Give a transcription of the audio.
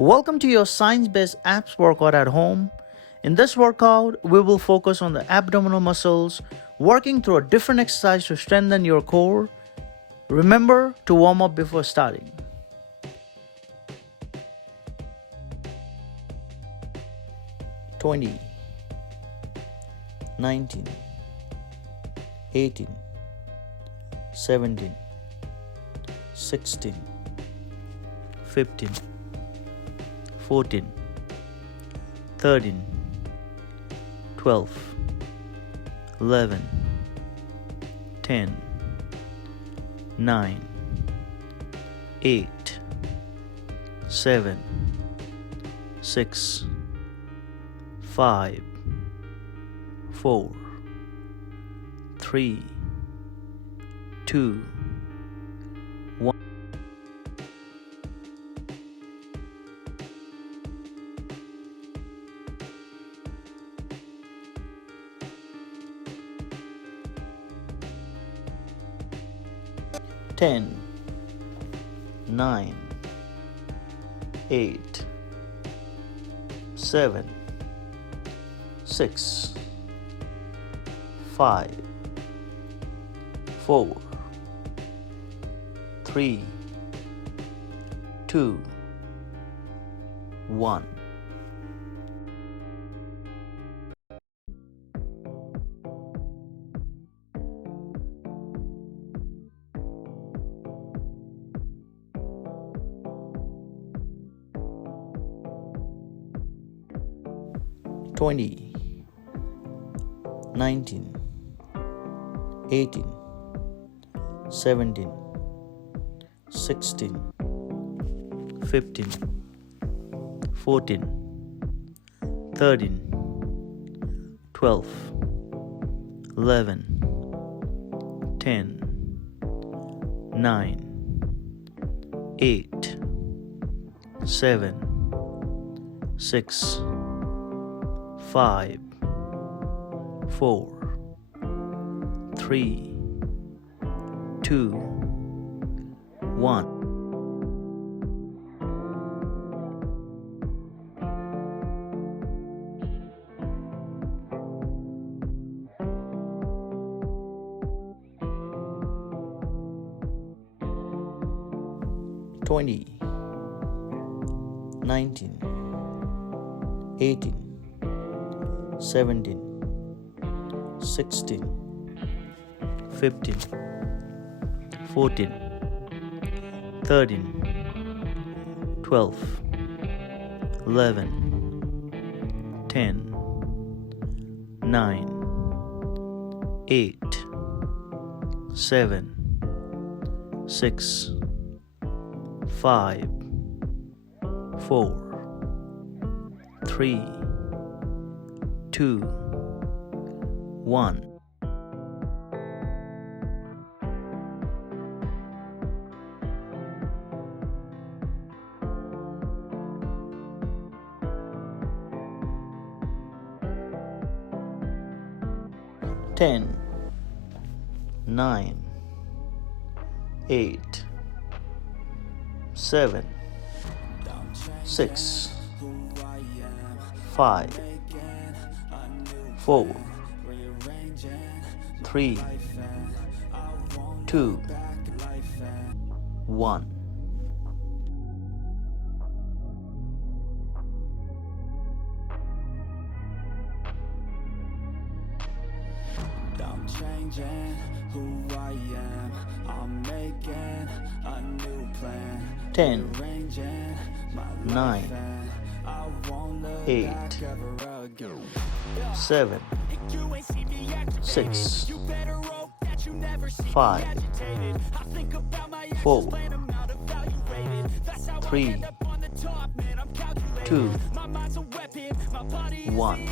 Welcome to your science-based abs workout at home. In this workout, we will focus on the abdominal muscles, working through a different exercise to strengthen your core. Remember to warm up before starting. "20, 19, 18, 17, 16, 15, 14, 13, 12, 11, 10, 9, 8, 7, 6, 5, 4, 3, 2, 1. 10, 9, 8, 7, 6, 5, 4, 3, 2, 1. 20, 19, 18, 17, 16, 15, 14, 13, 12, 11, 10, 9, 8, 7, 6, 5, 4, 3, 2, 1. 20, 19, 18, 17, 16, 15, 14, 13, 12, 11, 10, 9, 8, 7, 6, 5, 4, 3, 2, 1. 10, 9, 8, 7, 6, 5, 4, 3, 2, 1. 'I'm changing who I am. I'm making a new plan. 10, Arranging my 9, life and I won't look 8, back ever again. 7, 6, 5, 4, 3, 2, 1.